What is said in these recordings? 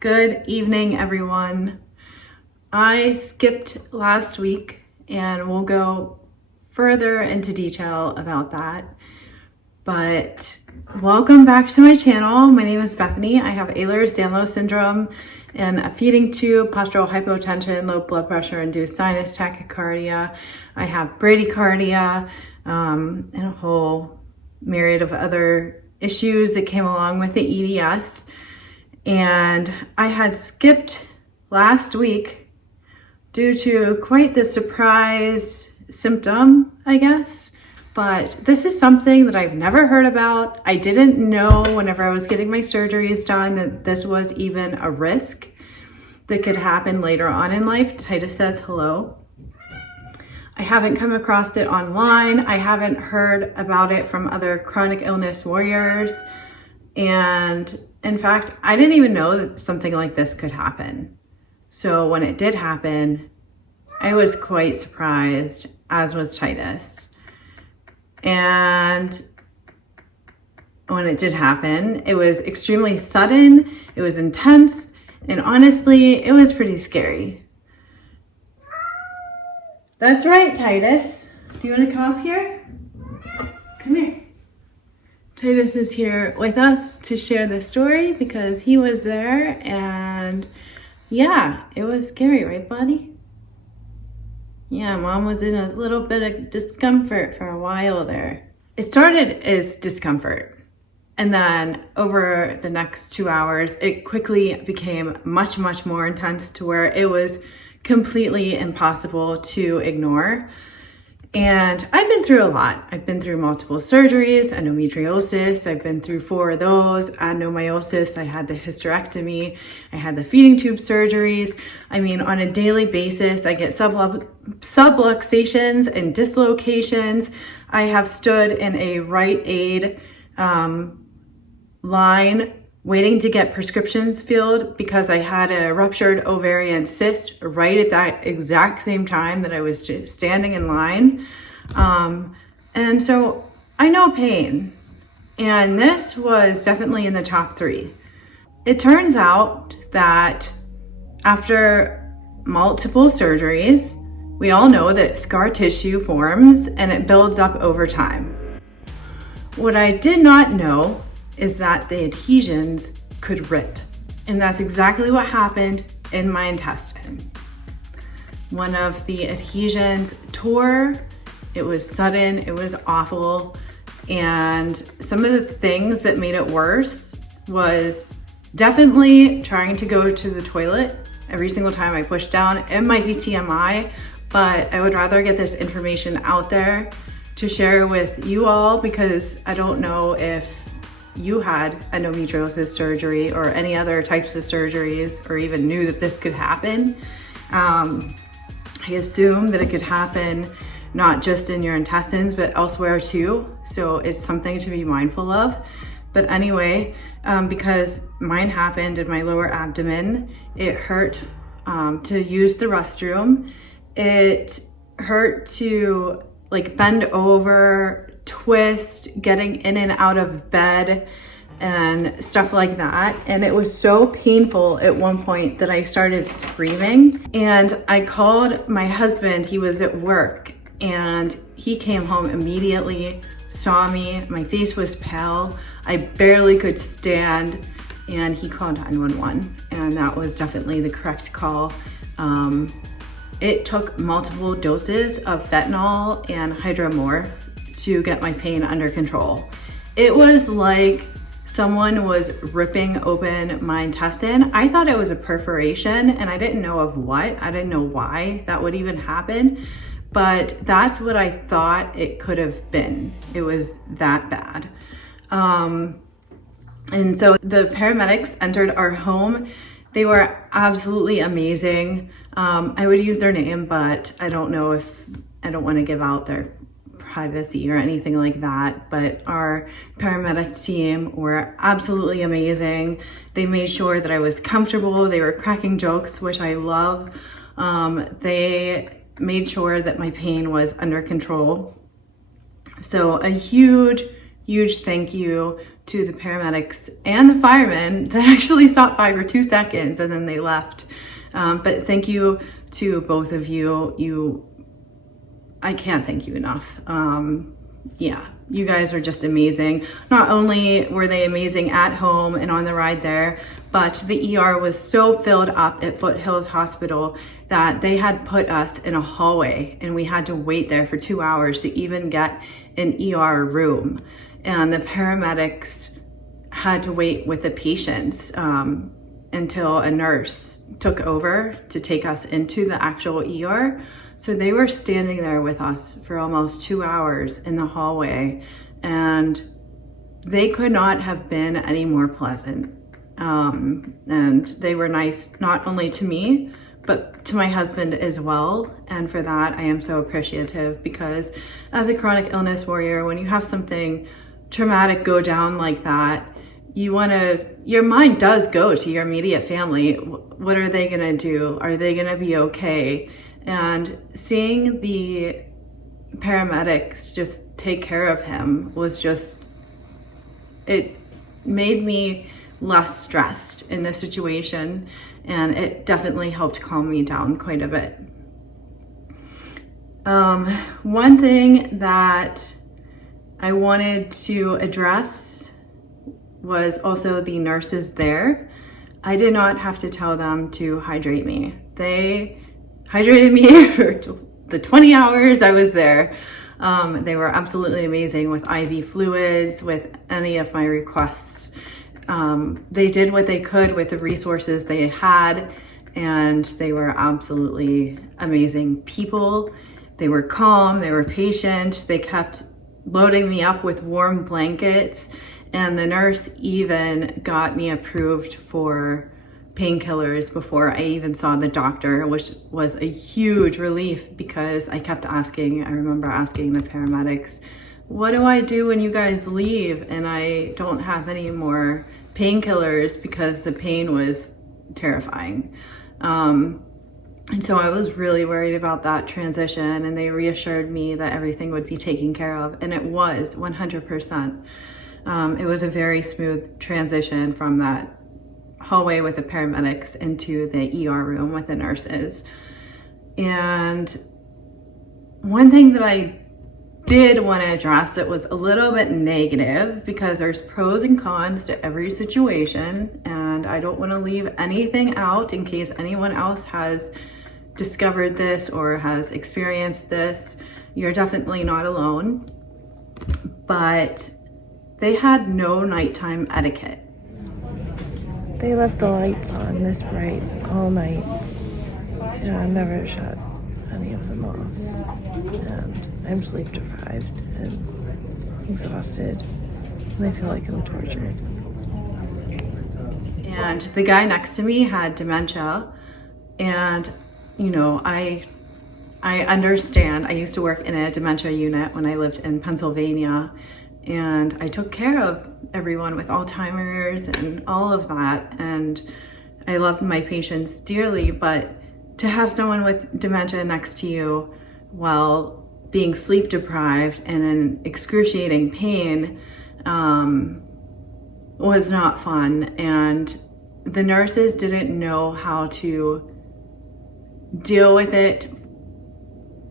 Good evening, everyone. I skipped last week and we'll go further into detail about that. But welcome back to my channel. My name is Bethany. I have Ehlers-Danlos syndrome and a feeding tube, postural hypotension, low blood pressure, induced sinus tachycardia. I have bradycardia, and a whole myriad of other issues that came along with the EDS. And I had skipped last week due to quite the surprise symptom, I guess. But this is something that I've never heard about. I didn't know whenever I was getting my surgeries done that this was even a risk that could happen later on in life. Titus says hello. I haven't come across it online. I haven't heard about it from other chronic illness warriors. And in fact, I didn't even know that something like this could happen. So when it did happen, I was quite surprised, as was Titus. And when it did happen, it was extremely sudden, it was intense, and honestly, it was pretty scary. That's right, Titus. Do you want to come up here? Come here. Titus is here with us to share the story because he was there, and yeah, it was scary, right, buddy? Yeah, Mom was in a little bit of discomfort for a while there. It started as discomfort, and then over the next 2 hours, it quickly became much, much more intense to where it was completely impossible to ignore. And I've been through a lot. I've been through multiple surgeries, endometriosis. I've been through 4 of those, adenomyosis. I had the hysterectomy. I had the feeding tube surgeries. I mean, on a daily basis, I get subluxations and dislocations. I have stood in a Rite Aid line waiting to get prescriptions filled because I had a ruptured ovarian cyst right at that exact same time that I was standing in line. And so I know pain, and this was definitely in the top 3. It turns out that after multiple surgeries, we all know that scar tissue forms and it builds up over time. What I did not know is that the adhesions could rip. And that's exactly what happened in my intestine. One of the adhesions tore. It was sudden, it was awful. And some of the things that made it worse was definitely trying to go to the toilet every single time I pushed down. It might be TMI, but I would rather get this information out there to share with you all because I don't know if you had endometriosis surgery or any other types of surgeries or even knew that this could happen. I assume that it could happen not just in your intestines, but elsewhere too. So it's something to be mindful of. But anyway, because mine happened in my lower abdomen, it hurt to use the restroom. It hurt to bend over, twist, getting in and out of bed and stuff like that. And it was so painful at one point that I started screaming. And I called my husband. He was at work and he came home immediately, saw me. My face was pale. I barely could stand, and he called 911. And that was definitely the correct call. It took multiple doses of fentanyl and hydromorph to get my pain under control. It was like someone was ripping open my intestine. I thought it was a perforation and I didn't know of what. I didn't know why that would even happen, but that's what I thought it could have been. It was that bad. And so the paramedics entered our home. They were absolutely amazing. I would use their name, but I don't want to give out their privacy or anything like that, but our paramedic team were absolutely amazing. They made sure that I was comfortable. They were cracking jokes, which I love. They made sure that my pain was under control. So a huge huge thank you to the paramedics and the firemen that actually stopped by for 2 seconds and then they left. But thank you to both of you. I can't thank you enough. Yeah, you guys are just amazing. Not only were they amazing at home and on the ride there, but the ER was so filled up at Foothills Hospital that they had put us in a hallway and we had to wait there for 2 hours to even get an ER room. And the paramedics had to wait with the patients until a nurse took over to take us into the actual ER. So they were standing there with us for almost 2 hours in the hallway, and they could not have been any more pleasant. And they were nice not only to me, but to my husband as well. And for that, I am so appreciative, because as a chronic illness warrior, when you have something traumatic go down like that, your mind does go to your immediate family. What are they gonna do? Are they gonna be okay? And seeing the paramedics just take care of him was just, it made me less stressed in this situation, and it definitely helped calm me down quite a bit. One thing that I wanted to address was also the nurses there. I did not have to tell them to hydrate me. They hydrated me for the 20 hours I was there. They were absolutely amazing with IV fluids, with any of my requests. They did what they could with the resources they had, and they were absolutely amazing people. They were calm, they were patient, they kept loading me up with warm blankets, and the nurse even got me approved for painkillers before I even saw the doctor, which was a huge relief, because I remember asking the paramedics, what do I do when you guys leave and I don't have any more painkillers, because the pain was terrifying. And so I was really worried about that transition, and they reassured me that everything would be taken care of, and it was 100%. It was a very smooth transition from that hallway with the paramedics into the ER room with the nurses. And one thing that I did want to address that was a little bit negative, because there's pros and cons to every situation, and I don't want to leave anything out in case anyone else has discovered this or has experienced this. You're definitely not alone. But they had no nighttime etiquette. They left the lights on this bright all night, and I never shut any of them off. And I'm sleep deprived and exhausted, and I feel like I'm tortured. And the guy next to me had dementia, and I understand. I used to work in a dementia unit when I lived in Pennsylvania, and I took care of everyone with Alzheimer's and all of that, and I loved my patients dearly. But to have someone with dementia next to you while being sleep deprived and in excruciating pain was not fun. And the nurses didn't know how to deal with it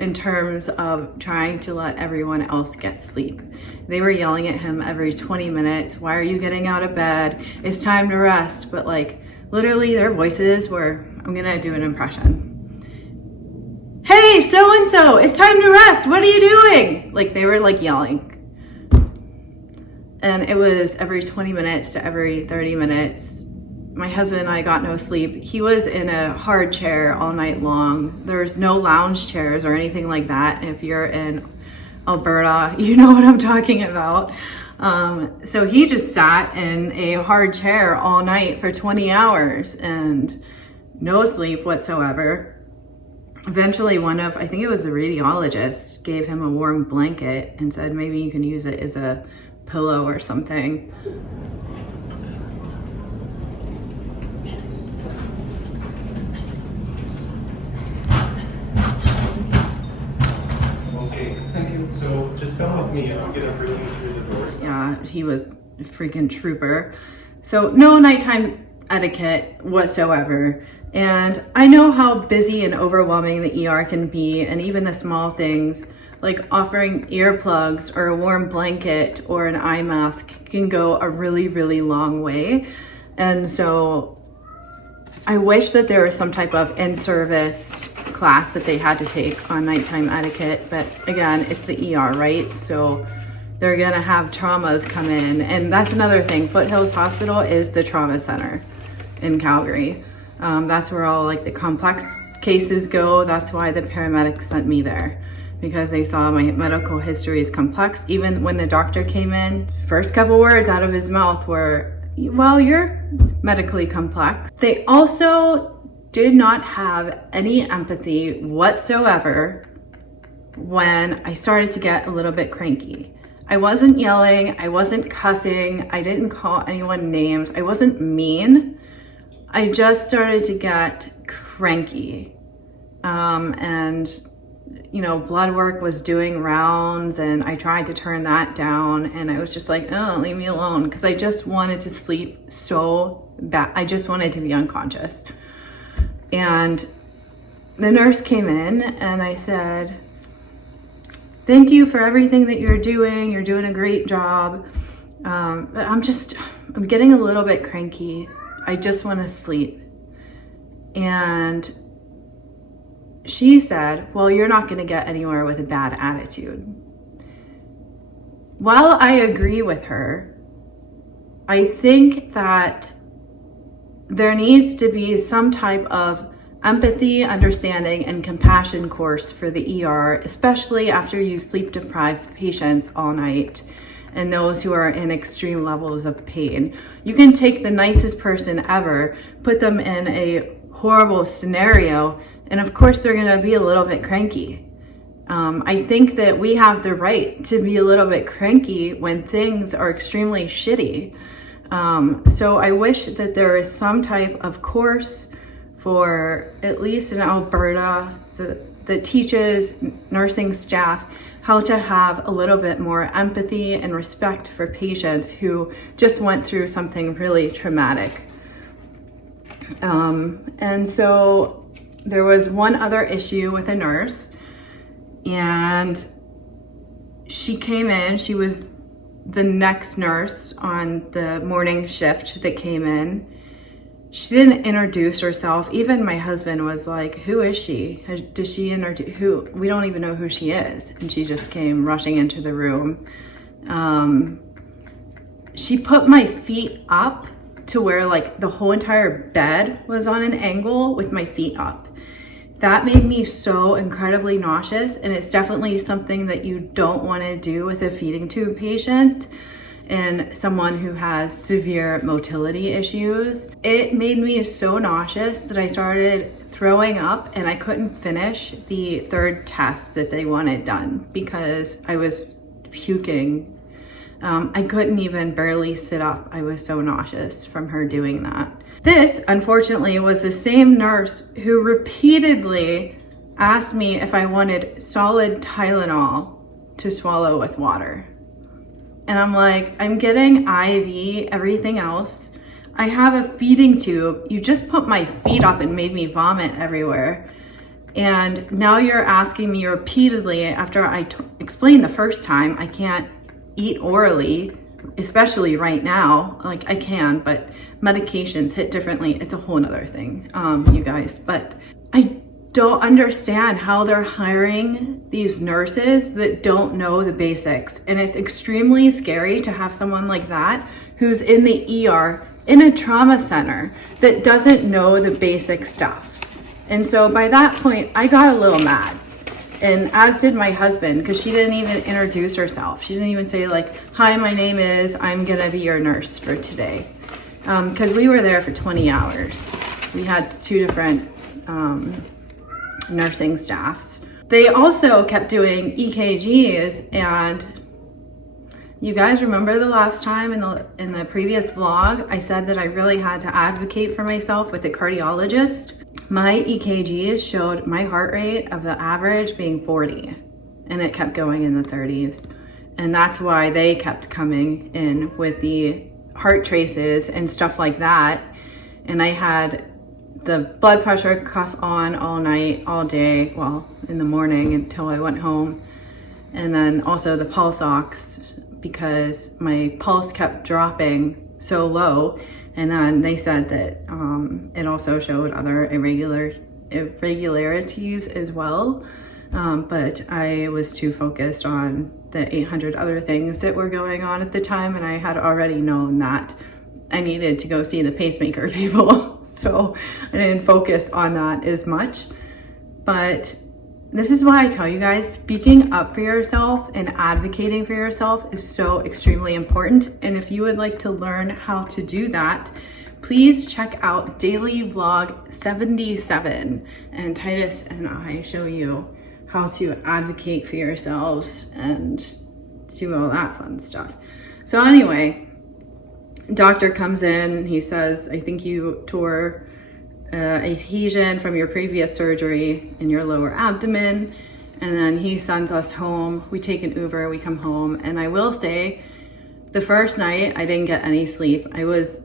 in terms of trying to let everyone else get sleep. They were yelling at him every 20 minutes, why are you getting out of bed? It's time to rest. But like literally their voices were, I'm gonna do an impression. Hey, so-and-so, it's time to rest. What are you doing? Like they were like yelling. And it was every 20 minutes to every 30 minutes. My husband and I got no sleep. He was in a hard chair all night long. There's no lounge chairs or anything like that. If you're in Alberta, you know what I'm talking about. So he just sat in a hard chair all night for 20 hours and no sleep whatsoever. Eventually I think it was the radiologist, gave him a warm blanket and said, maybe you can use it as a pillow or something. Okay, thank you. So just come with me and I'll get everyone through the door. Yeah, he was a freaking trooper. So no nighttime etiquette whatsoever. And I know how busy and overwhelming the ER can be, and even the small things like offering earplugs or a warm blanket or an eye mask can go a really, really long way. And so I wish that there was some type of in-service class that they had to take on nighttime etiquette, but again, it's the ER, right? So they're gonna have traumas come in, and that's another thing. Foothills Hospital is the trauma center in Calgary. That's where all like the complex cases go. That's why the paramedics sent me there, because they saw my medical history is complex. Even when the doctor came in, first couple words out of his mouth were, well, you're medically complex. They also did not have any empathy whatsoever when I started to get a little bit cranky. I wasn't yelling, I wasn't cussing, I didn't call anyone names, I wasn't mean. I just started to get cranky. And you know, blood work was doing rounds, and I tried to turn that down, and I was just like, oh, leave me alone, because I just wanted to sleep so bad. I just wanted to be unconscious. And the nurse came in and I said, thank you for everything that you're doing. You're doing a great job. But I'm getting a little bit cranky. I just want to sleep. And she said, well, you're not going to get anywhere with a bad attitude. While I agree with her, I think that there needs to be some type of empathy, understanding, and compassion course for the ER, especially after you sleep deprived patients all night and those who are in extreme levels of pain. You can take the nicest person ever, put them in a horrible scenario, and of course they're gonna be a little bit cranky. I think that we have the right to be a little bit cranky when things are extremely shitty. So I wish that there is some type of course for, at least in Alberta, that teaches nursing staff how to have a little bit more empathy and respect for patients who just went through something really traumatic. And so there was one other issue with a nurse, and she came in, she was the next nurse on the morning shift that came in. She didn't introduce herself. Even my husband was like, who is she? Does she introduce, who? We don't even know who she is. And she just came rushing into the room. She put my feet up to where like the whole entire bed was on an angle with my feet up. That made me so incredibly nauseous, and it's definitely something that you don't want to do with a feeding tube patient and someone who has severe motility issues. It made me so nauseous that I started throwing up, and I couldn't finish the third test that they wanted done because I was puking. I couldn't even barely sit up. I was so nauseous from her doing that. This, unfortunately, was the same nurse who repeatedly asked me if I wanted solid Tylenol to swallow with water. And I'm like, I'm getting IV, everything else. I have a feeding tube. You just put my feet up and made me vomit everywhere. And now you're asking me repeatedly, after I explained the first time, I can't eat orally, especially right now. Like I can, but medications hit differently. It's a whole nother thing, you guys. But I don't understand how they're hiring these nurses that don't know the basics. And it's extremely scary to have someone like that who's in the ER in a trauma center that doesn't know the basic stuff. And so by that point, I got a little mad. And as did my husband, because she didn't even introduce herself. She didn't even say like, hi, my name is, I'm gonna be your nurse for today. Because we were there for 20 hours. We had two different nursing staffs. They also kept doing EKGs, and you guys remember the last time in the previous vlog, I said that I really had to advocate for myself with a cardiologist. My EKGs showed my heart rate of the average being 40, and it kept going in the 30s. And that's why they kept coming in with the heart traces and stuff like that. And I had the blood pressure cuff on all night, all day, well, in the morning until I went home. And then also the pulse ox, because my pulse kept dropping so low. And then they said that it also showed other irregularities as well. But I was too focused on the 800 other things that were going on at the time, and I had already known that I needed to go see the pacemaker people. So I didn't focus on that as much. But this is why I tell you guys, speaking up for yourself and advocating for yourself is so extremely important. And if you would like to learn how to do that, please check out Daily Vlog 77, and Titus and I show you how to advocate for yourselves and do all that fun stuff. So anyway, doctor comes in, he says, I think you tore adhesion from your previous surgery in your lower abdomen. And then he sends us home. We take an Uber, we come home. And I will say, the first night I didn't get any sleep. I was,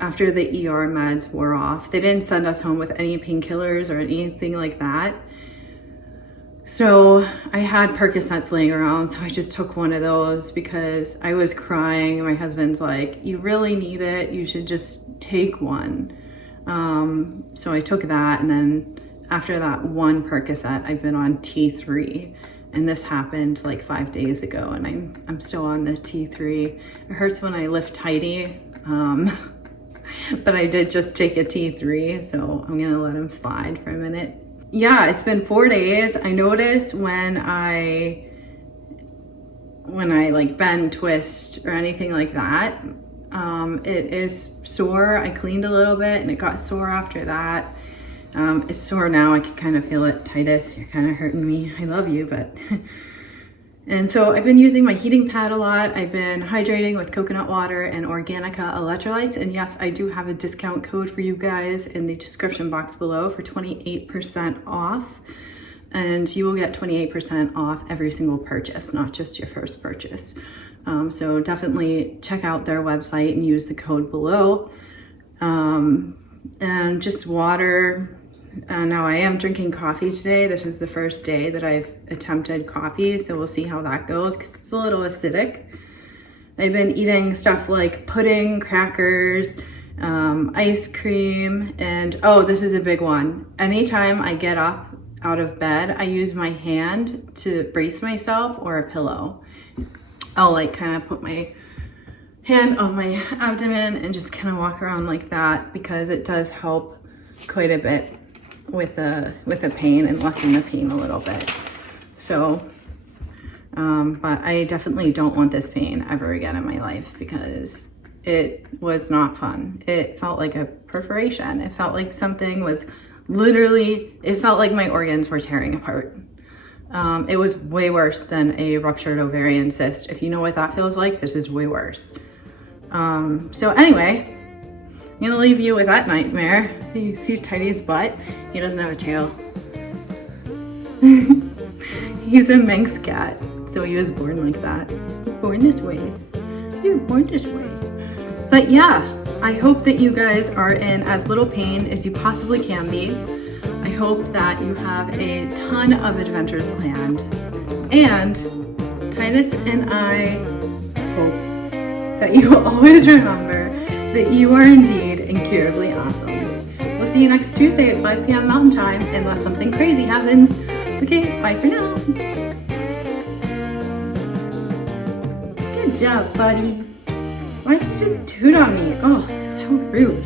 after the ER meds wore off, they didn't send us home with any painkillers or anything like that. So I had Percocets laying around, so I just took one of those because I was crying. And my husband's like, you really need it. You should just take one. So I took that, and then after that one Percocet, I've been on T3, and this happened like 5 days ago, and I'm still on the T3. It hurts when I lift tighty, but I did just take a T3, so I'm gonna let him slide for a minute. Yeah, it's been 4 days. I noticed when I like bend, twist, or anything like that, it is sore. I cleaned a little bit and it got sore after that. It's sore now. I can kind of feel it. Titus, you're kind of hurting me. I love you, but... And so I've been using my heating pad a lot. I've been hydrating with coconut water and Organica electrolytes. And yes, I do have a discount code for you guys in the description box below for 28% off. And you will get 28% off every single purchase, not just your first purchase. So definitely check out their website and use the code below. And just water. Now I am drinking coffee today. This is the first day that I've attempted coffee, so we'll see how that goes because it's a little acidic. I've been eating stuff like pudding, crackers, ice cream, and oh, this is a big one. Anytime I get up out of bed, I use my hand to brace myself or a pillow. I'll like kind of put my hand on my abdomen and just kind of walk around like that because it does help quite a bit with the pain and lessen the pain a little bit. So, but I definitely don't want this pain ever again in my life because it was not fun. It felt like a perforation. It felt like something was literally, it felt like my organs were tearing apart. It was way worse than a ruptured ovarian cyst. If you know what that feels like, this is way worse. So anyway, I'm gonna leave you with that nightmare. You see Tidy's butt? He doesn't have a tail. He's a Manx cat, so he was born like that. Born this way. You were born this way. But yeah, I hope that you guys are in as little pain as you possibly can be. I hope that you have a ton of adventures planned. And Titus and I hope that you will always remember that you are indeed incurably awesome. We'll see you next Tuesday at 5 p.m. Mountain Time, unless something crazy happens. Okay, bye for now. Good job, buddy. Why did you just toot on me? Oh, that's so rude.